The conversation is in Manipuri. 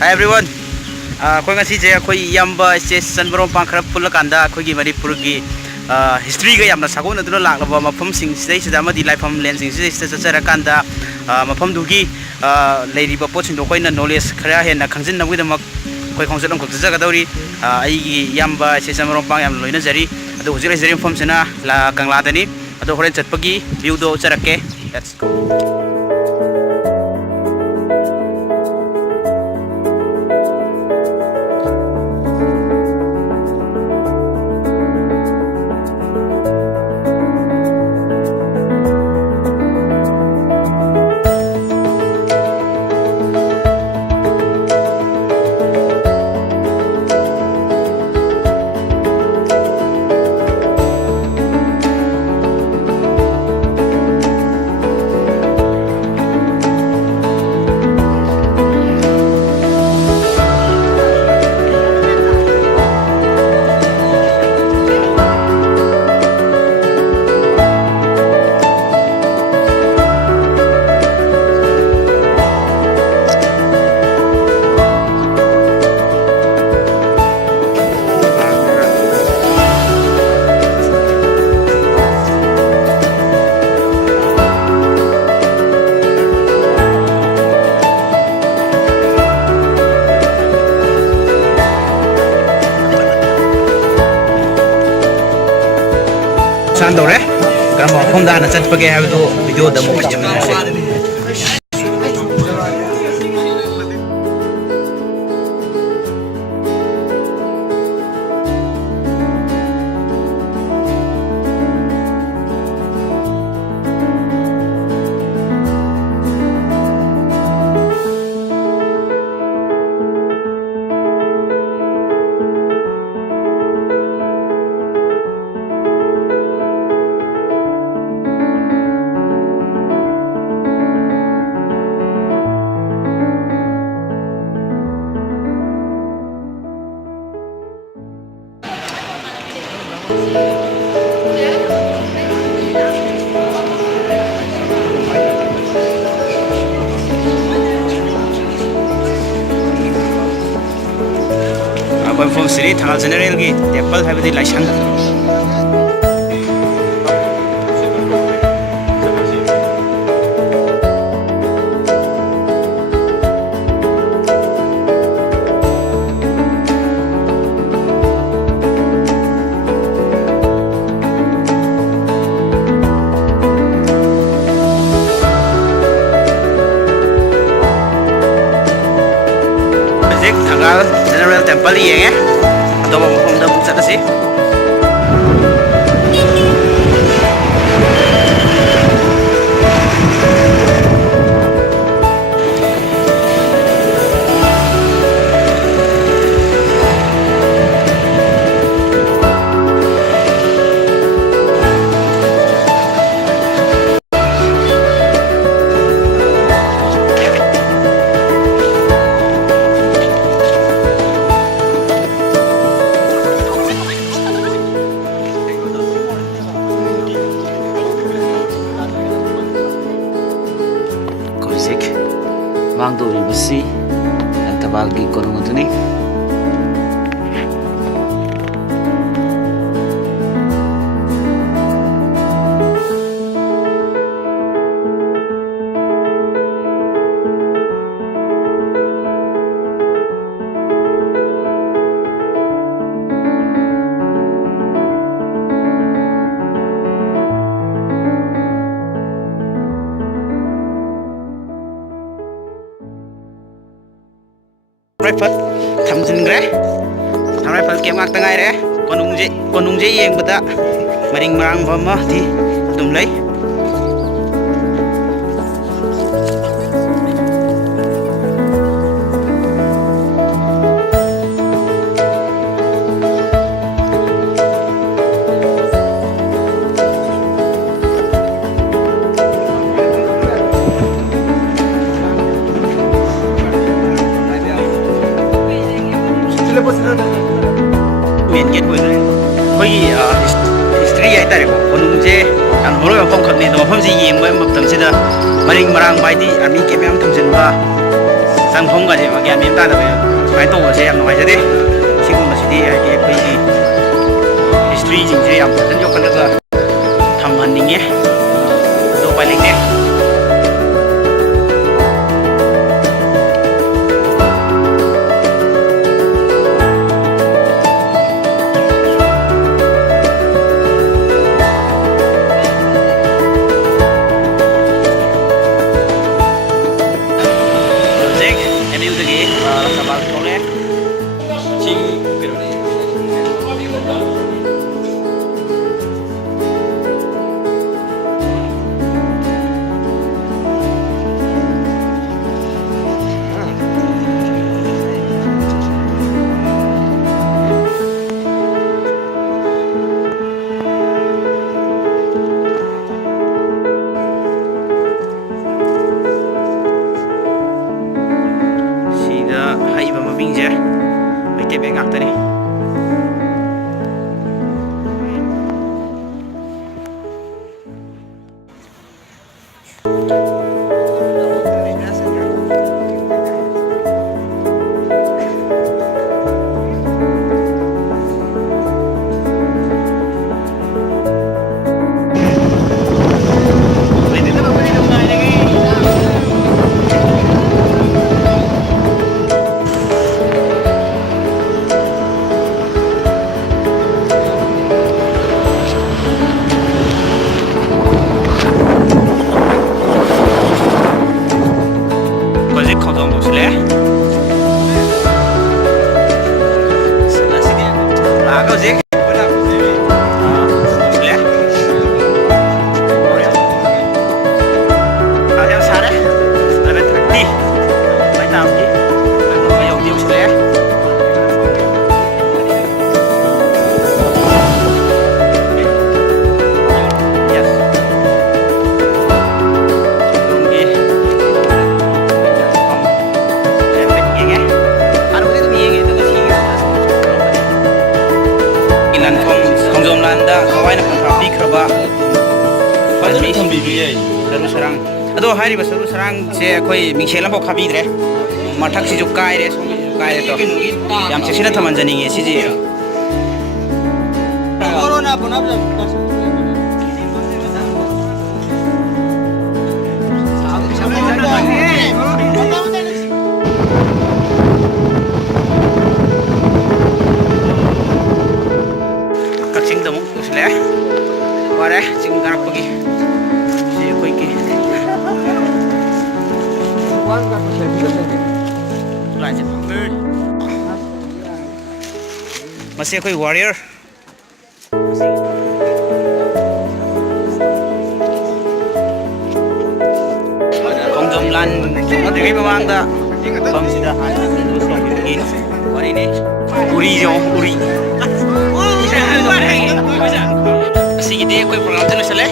Hi everyone. Koi ngasi je koi yamba se sanbarom pangkhara pulakanda koi gi Manipurgi history ga yamna sagon aduna laklaba mafam sing sei sida ma di laifam len sing sei sida chara kanda mafam dugi leiriba poching do koina knowledge khara hena khangjin na widam koi khongselam khok jaga dawri ai gi yamba se sanbarom pang yam loina jari adu hujira jari form sena la kangla dani adu horen chatpagi view do charake. Let's go. Sandore, karena mau dah nak cat pakai itu video demo macam ni. From Sri Thangal General ki temple hai badi laisang Thangal General Temple ini ya. Atau mau dah buka dah sih. Mangdo ribasi yang tabagi korong itu ni. Rifle thamjin gre tham rifle kem ngak tangai re konungje yeng bata maring marang bama thi tum lai main gate koi history ai tare ko konungje ang horo yang phong khakne no pham ji yeng mai map tam sida maring marang bai di army ke myam thamjin ba ꯆꯪꯐꯝꯒꯁꯦ ꯒ꯭ꯌꯥꯟ ꯃꯦꯟ ꯇꯥꯗꯕ ꯁꯨꯃꯥꯏꯅ ꯇꯧꯕꯁꯦ ꯌꯥꯝ ꯅꯨꯡꯉꯥꯏꯖꯗꯦ ꯁꯤꯒꯨꯝꯕꯁꯤꯗꯤ ꯍꯥꯏꯗꯤ ꯑꯩꯈꯣꯏꯒꯤ ꯍꯤꯁꯇ꯭ꯔꯤꯁꯤꯡꯁꯦ ꯌꯥꯝ ꯐꯖꯅ ꯌꯣꯛꯈꯠꯂꯒ ꯊꯝꯍꯟꯅꯤꯡꯉꯦ ꯑꯗꯣ ꯎꯄꯥꯏ ꯂꯩꯇꯦ ꯍꯩꯕ ꯃꯃꯤꯡꯁꯦ ꯃꯩꯇꯩ ꯃꯌꯦꯛ ꯉꯥꯛꯇꯅꯤ ꯑꯗꯣ ꯍꯥꯏꯔꯤꯕ ꯁꯔꯨ ꯁꯔꯥꯡꯁꯦ ꯑꯩꯈꯣꯏ ꯃꯤꯡꯁꯦꯜ ꯑꯃꯐꯥꯎ ꯈꯥꯕꯤꯗ꯭ꯔꯦ ꯃꯊꯛꯁꯤꯁꯨ ꯀꯥꯏꯔꯦ ꯁꯣꯝꯒꯤꯁꯤꯁꯨ ꯀꯥꯏꯔꯦ ꯇꯣ ꯌꯥꯝ ꯆꯦꯛꯁꯤꯟꯅ ꯊꯝꯍꯟꯖꯅꯤꯡꯉꯦ ꯁꯤꯁꯦ ꯀꯛꯆꯤꯡꯗ ꯑꯃꯨꯛ ꯌꯧꯁꯤꯜꯂꯛꯑꯦ ꯋꯥꯔꯦ ꯆꯤꯡ ꯀꯥꯔꯛꯄꯒꯤ ꯁꯤ ꯑꯩꯈꯣꯏꯒꯤ ꯃꯁꯤ ꯑꯩꯈꯣꯏ ꯋꯥꯔꯤꯌꯔ ꯈꯣꯡꯖꯣꯝ ꯂꯥꯟ ꯁꯣꯛꯅꯗ꯭ꯔꯤꯉꯩ ꯃꯃꯥꯡꯗ ꯃꯐꯝꯁꯤꯗ ꯋꯥꯔꯤꯅꯤ ꯎꯔꯤꯁꯦ ꯎꯔꯤ ꯑꯁꯤꯒꯤꯗꯤ ꯑꯩꯈꯣꯏ ꯄ꯭ꯔꯣꯒ꯭ꯔꯥꯝꯁꯦ ꯂꯣꯏꯁꯤꯜꯂꯦ